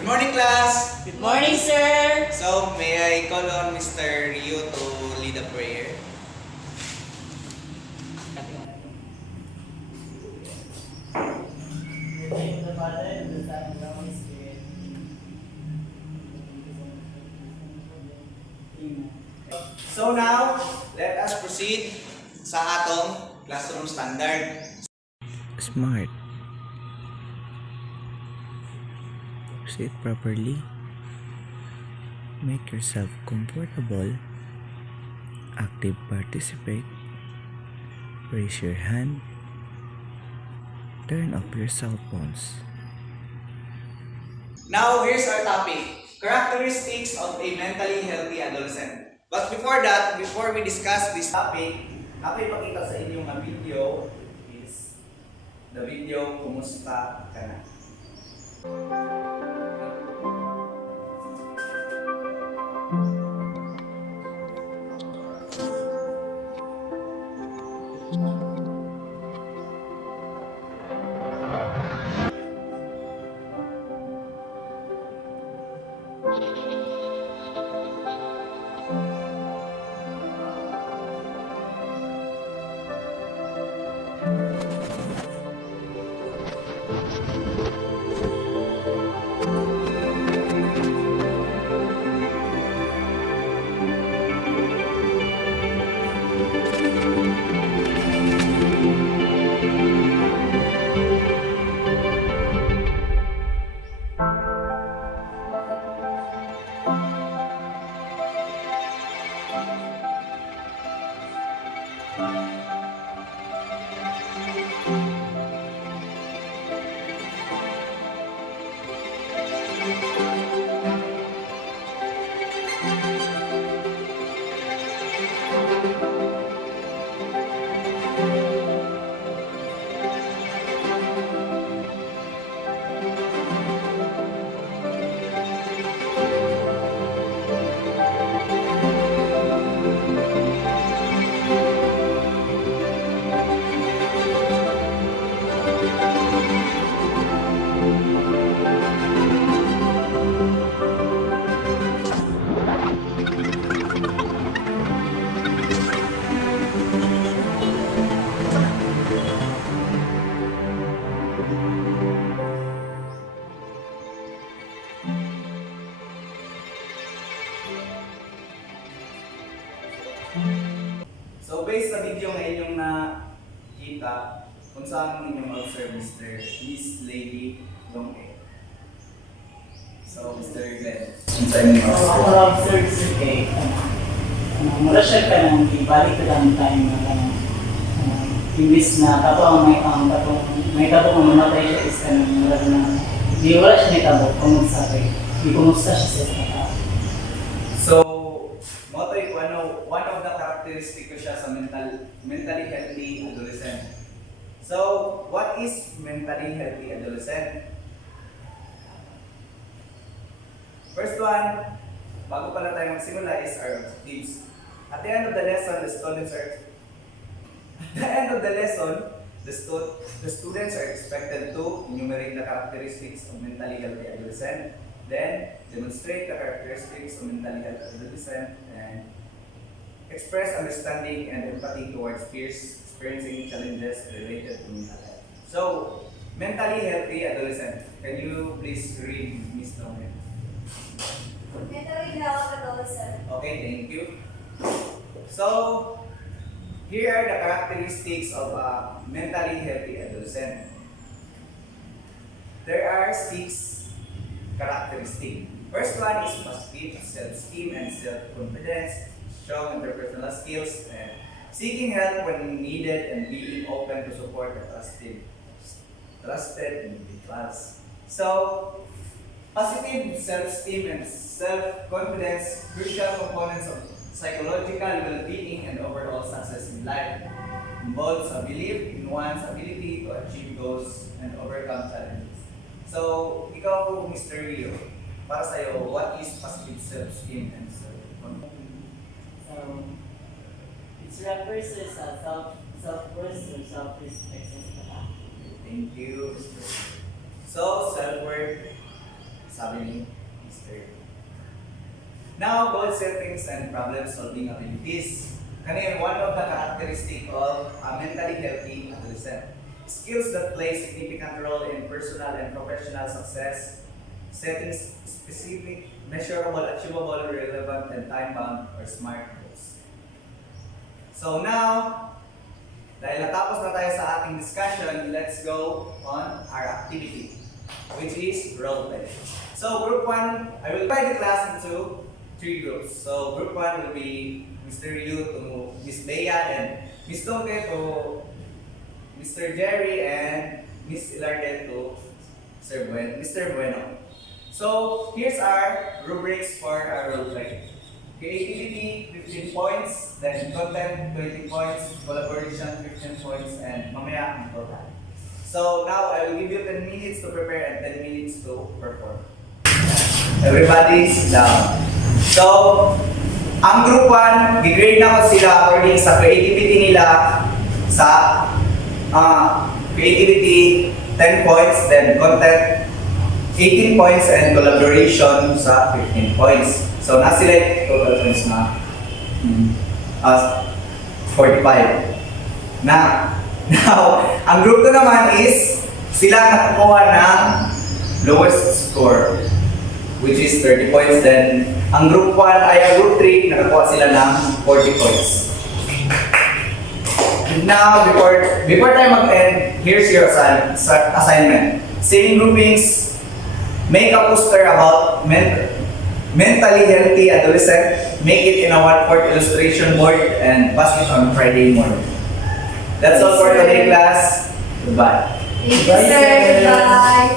Good morning, class! Good morning, sir. So, may I call on Mr. Rio to lead a prayer? So now, let us proceed sa atong classroom standard. Smart. Sit properly. Make yourself comfortable. Active participate. Raise your hand. Turn off your cell phones. Now, here's our topic. Characteristics of a mentally healthy adolescent. But before that, before we discuss this topic, ako ipakita sa inyo nga video is the video Kumusta Ka Na? So based sa video nga inyong nakita, kung saan inyong observe Miss Lady Long-E. So Mr. Glenn, kung saan inyong observe? Observe, sir, kay mula siya ka nang ibalik ko lang tayo na imbis na tapo ang may tapo ang mamatay siya is ka nang mula na di wala siya may tapo kumusta kayo. Di kumusta siya sa kata. So, motoy ko one of the characteristic ko siya sa mentally healthy adolescent. So, what is mentally healthy adolescent? First one, bago pala tayo magsimula is our objectives. At the end of the lesson, the students are expected to enumerate the characteristics of mentally healthy adolescent, then demonstrate the characteristics of mentally healthy adolescent, and express understanding and empathy towards peers experiencing challenges related to mental health. So, mentally healthy adolescent. Can you please read, Ms. Long-E? Mentally healthy adolescent. Okay, thank you. So, here are the characteristics of a mentally healthy adolescent. There are 6 characteristics. First one is positive self-esteem and self-confidence, strong interpersonal skills, and seeking help when needed, and being open to support the trusted individuals. So, positive self-esteem and self-confidence, crucial components of psychological well-being and overall success in life, involves a belief in one's ability to achieve goals and overcome challenges. So, ikaw, Mr. Rio, para sa'yo, what is positive self-esteem and self-confidence? So, it refers to self-worth or self-respect sa kata. Thank you. So, self-worth, sabi ni Mr. Now, goal settings and problem solving abilities. Kanina, one of the characteristic of a mentally healthy adolescent. Skills that play significant role in personal and professional success, setting specific, measurable, achievable, relevant, and time-bound or SMART goals. So now, dahil natapos na tayo sa ating discussion, let's go on our activity, which is role play. So group 1, I will divide the class into 3 groups. So group 1 will be Mr. Yu to Miss Bea and Miss Tonke to Mr. Jerry and Miss Ilarde to Mr. Bueno. So here's our rubrics for our role play. Creativity, 15 points, then content, 20 points, collaboration, 15 points, and mamaya ang total. So now I will give you 10 minutes to prepare and 10 minutes to perform. Everybody sit down. So, ang group 1, gigrade na ko sila according sa creativity nila sa creativity 10 points, then content 18 points, and collaboration sa 15 points. So, na-select total points na 45. Now, ang group 2 naman is sila nakakuha ng lowest score, which is 30 points. Then, ang group 1 ay ang group 3, nakakuha sila ng 40 points. Now, before tayo mag-end, here's your assignment. Same groupings, make a poster about mentally healthy adolescent, make it in a 1/4 illustration board, and pass it on Friday morning. That's all for today, class. Goodbye. Thank you, sir. Bye.